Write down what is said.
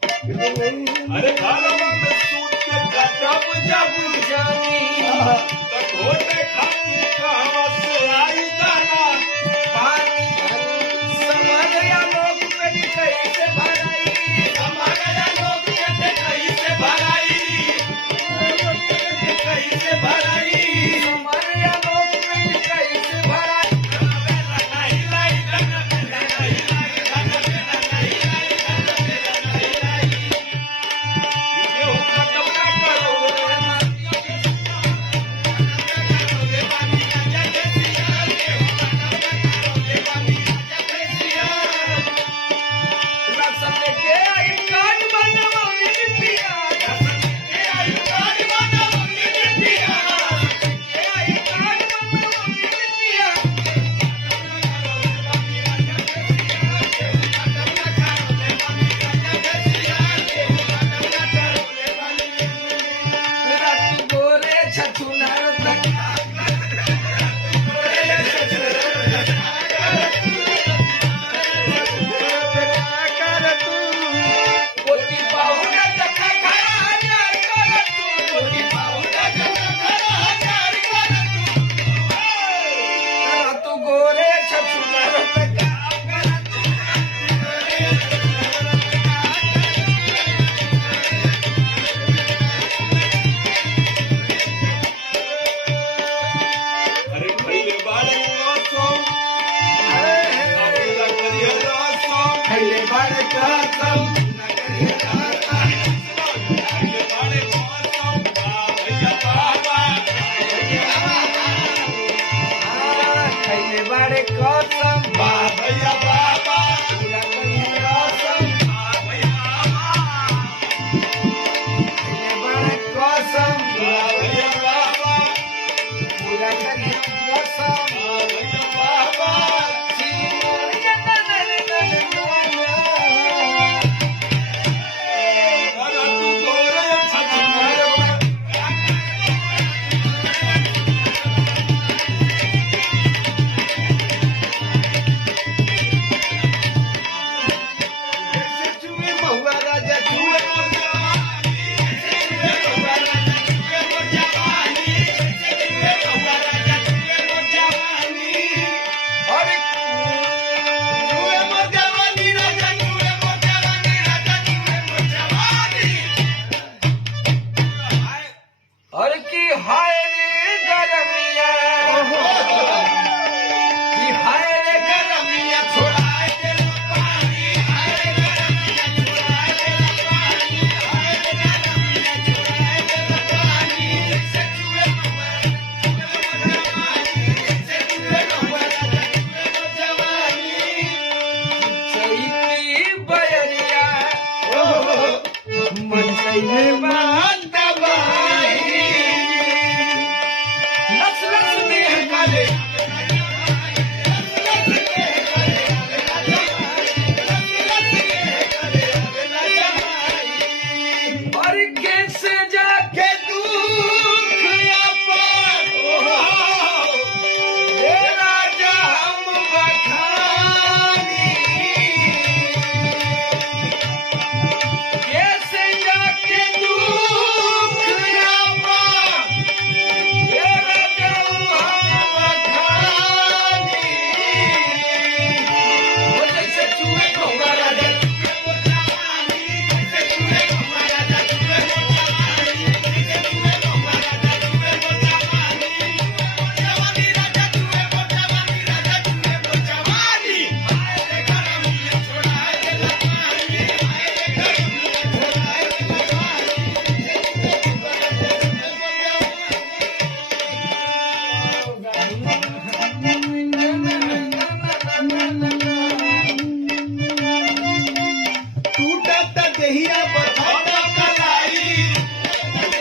अरे खालवा में सूत के घटब जब जानी तो घोटे खाती कहवा से आई दाना पानी समझया लोग पे कैसे भराई हमारा लोग के कैसे भराई कैसे भराई समझया लोग पे कैसे भराई नहीं लाई ये हुक्म तब का करो सब लेके आई कान बनवाई पिया के आई कान बनवाई पिया रात गोरे छछुनार तक कर तू पोती पाउडा जखा खरा हजार कर तू पोती पाउडा जखा खरा हजार कर तू गोरे छछुनार तक अरे पहले बालक सो अपना करियर सो खैले बाड़ का सब पहले बालक सो भैया बाबा खैले बाड़े कसम भैया बाबा पूरा करिए कसम मनसैले बांधा बाई लस लस देह काले और कैसे जाके दुख अपन हे राजा हम बखानी कैसे जाके दुख अपन हे राजा हम बखानी वो जैसे चूहे खौगा राजा टूटत देहिया बधाता कलाई